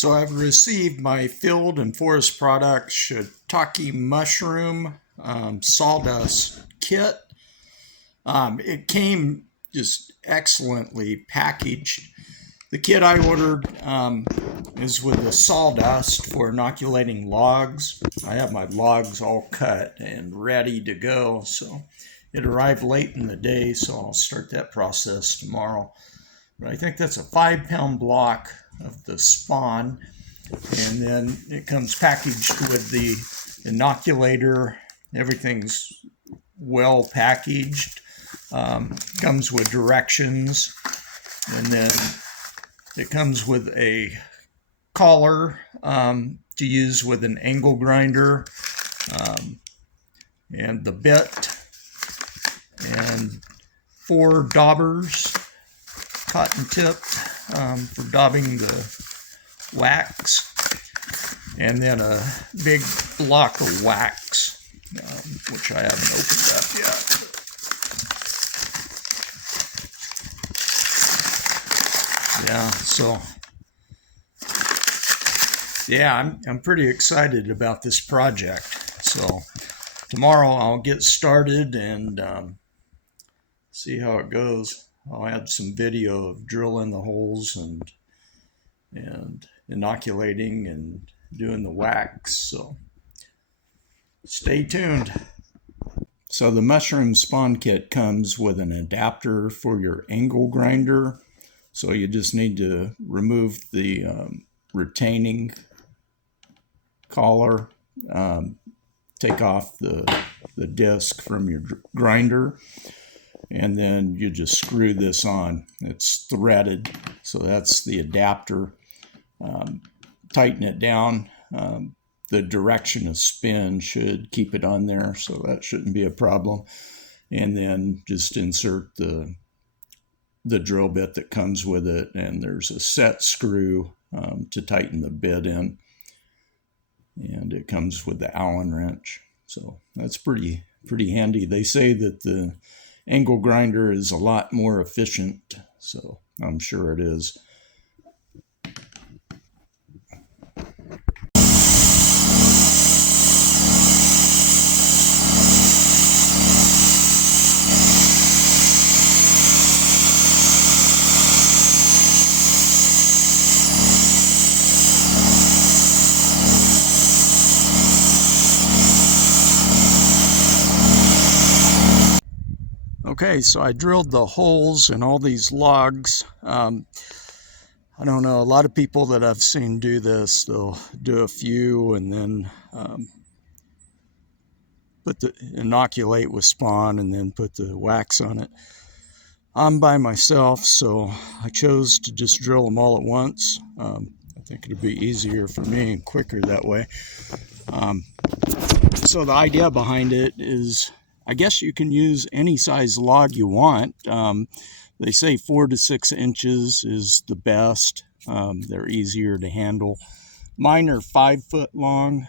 So I've received my field and forest products Shiitake Mushroom sawdust kit. It came just excellently packaged. The kit I ordered is with the sawdust for inoculating logs. I have my logs all cut and ready to go, so it arrived late in the day, so I'll start that process tomorrow. But I think that's a 5-pound block of the spawn, and then it comes packaged with the inoculator. Everything's well packaged. Comes with directions, and then it comes with a collar to use with an angle grinder, and the bit, and 4 daubers, cotton tipped, for daubing the wax, and then a big block of wax, which I haven't opened up yet. I'm pretty excited about this project. So tomorrow I'll get started and see how it goes. I'll add some video of drilling the holes and inoculating and doing the wax. So stay tuned. So the mushroom spawn kit comes with an adapter for your angle grinder. So you just need to remove the retaining collar, take off the disc from your grinder, and then you just screw this on. It's threaded, so that's the adapter. Tighten it down. The direction of spin should keep it on there, so that shouldn't be a problem. And then just insert the drill bit that comes with it, and there's a set screw to tighten the bit in, and it comes with the Allen wrench. So that's pretty handy. They say that the angle grinder is a lot more efficient, so I'm sure it is. Okay, so I drilled the holes in all these logs. I don't know, a lot of people that I've seen do this, they'll do a few and then inoculate with spawn and then put the wax on it. I'm by myself, so I chose to just drill them all at once. I think it'd be easier for me and quicker that way. So the idea behind it is, I guess you can use any size log you want. They say 4 to 6 inches is the best. They're easier to handle. Mine are 5 foot long.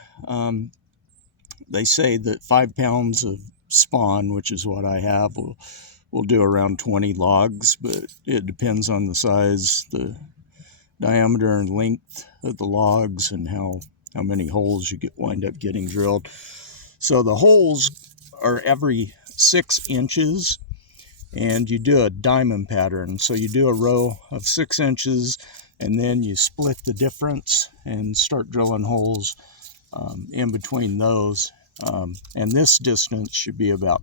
They say that 5 pounds of spawn, which is what I have, will do around 20 logs, but it depends on the size, the diameter and length of the logs, and how many holes you wind up getting drilled. So the holes are every 6 inches, and you do a diamond pattern. So you do a row of 6 inches, and then you split the difference and start drilling holes in between those. And this distance should be about,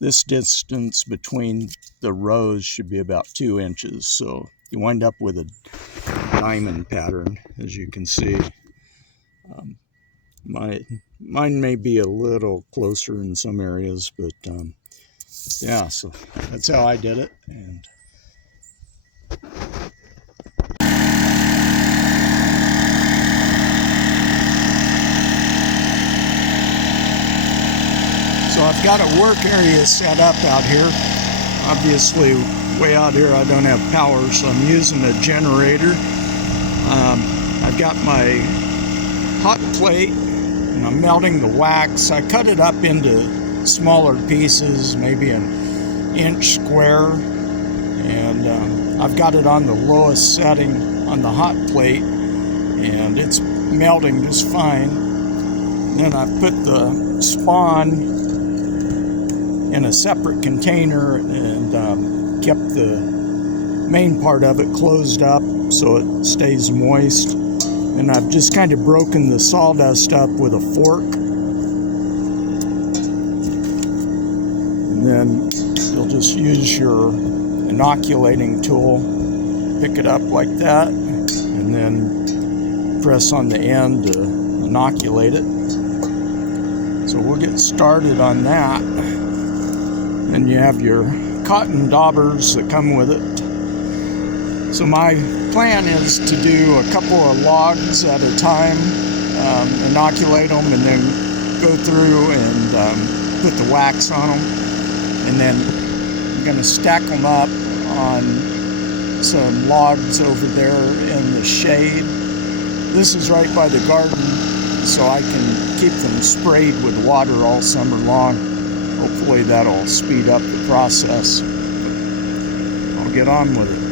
this distance between the rows should be about 2 inches. So you wind up with a diamond pattern, as you can see. Mine may be a little closer in some areas, but yeah, so that's how I did it. And so I've got a work area set up out here. Obviously, way out here I don't have power, so I'm using a generator. I've got my hot plate, and I'm melting the wax. I cut it up into smaller pieces, maybe an inch square, and I've got it on the lowest setting on the hot plate, and it's melting just fine. Then I put the spawn in a separate container and kept the main part of it closed up so it stays moist. And I've just kind of broken the sawdust up with a fork. And then you'll just use your inoculating tool, pick it up like that, and then press on the end to inoculate it. So we'll get started on that. And you have your cotton daubers that come with it. So my plan is to do a couple of logs at a time, inoculate them, and then go through and put the wax on them. And then I'm going to stack them up on some logs over there in the shade. This is right by the garden, so I can keep them sprayed with water all summer long. Hopefully that'll speed up the process. I'll get on with it.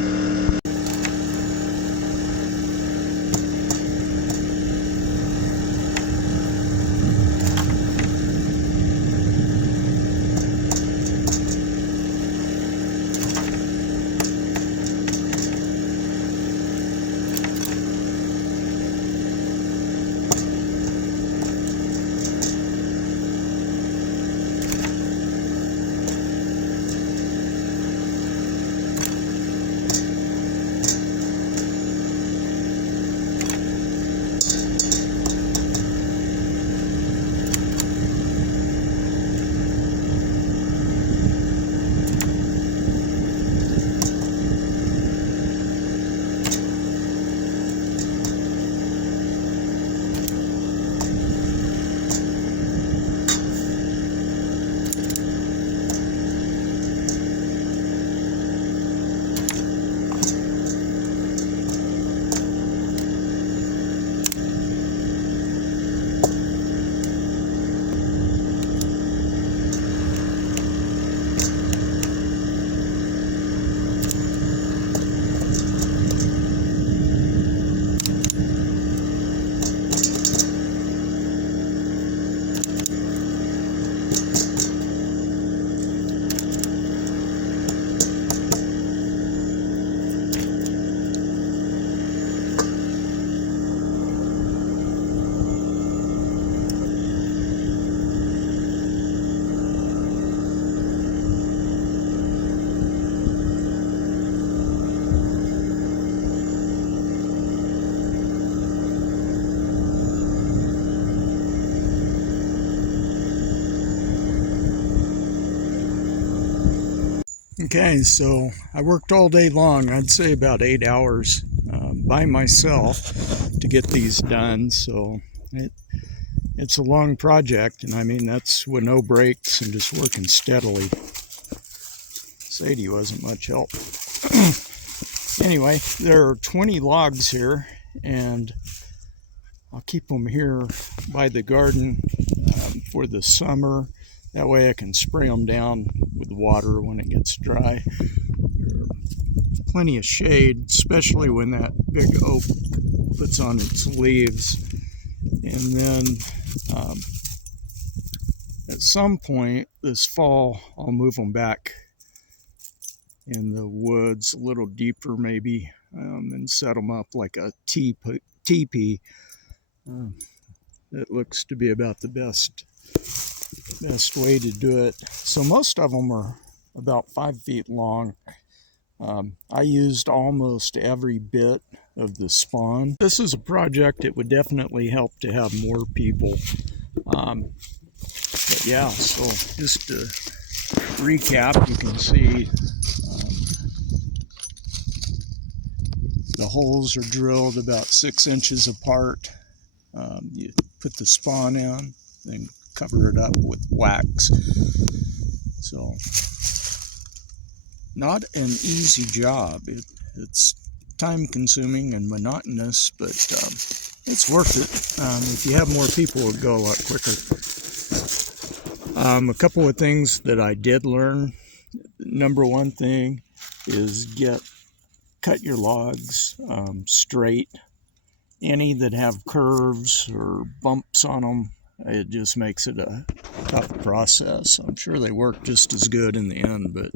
Okay, so I worked all day long, I'd say about 8 hours by myself to get these done. So it's a long project, and I mean that's with no breaks and just working steadily. Sadie wasn't much help. Anyway, there are 20 logs here, and I'll keep them here by the garden for the summer. That way I can spray them down with water when it gets dry. There's plenty of shade, especially when that big oak puts on its leaves. And then at some point this fall, I'll move them back in the woods a little deeper maybe, and set them up like a teepee. It looks to be about the best way to do it. So most of them are about 5 feet long. I used almost every bit of the spawn. This is a project that would definitely help to have more people. But yeah, so just to recap, you can see the holes are drilled about 6 inches apart. You put the spawn in, then cover it up with wax. So not an easy job. It's time consuming and monotonous, but it's worth it. If you have more people, it'll go a lot quicker. A couple of things that I did learn. Number one thing is get cut your logs straight. Any that have curves or bumps on them, it just makes it a tough process. I'm sure they work just as good in the end, but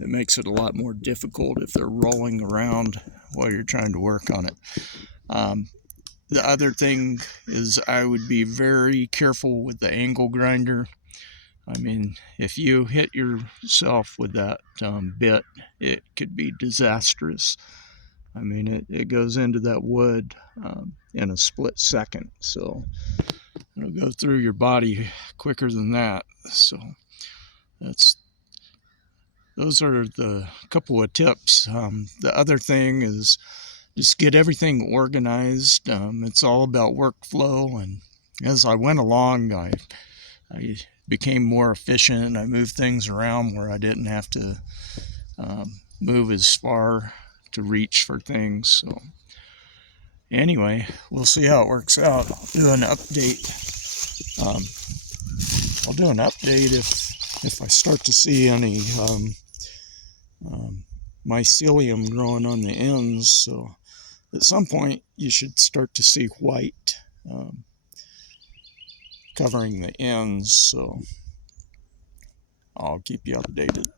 it makes it a lot more difficult if they're rolling around while you're trying to work on it. The other thing is I would be very careful with the angle grinder. I mean, if you hit yourself with that bit, it could be disastrous. I mean, it goes into that wood in a split second, so it'll go through your body quicker than that. So those are the couple of tips. The other thing is just get everything organized. It's all about workflow, and as I went along, I became more efficient. I moved things around where I didn't have to move as far to reach for things. So anyway, we'll see how it works out. I'll do an update. If I start to see any mycelium growing on the ends. So at some point you should start to see white covering the ends. So I'll keep you updated.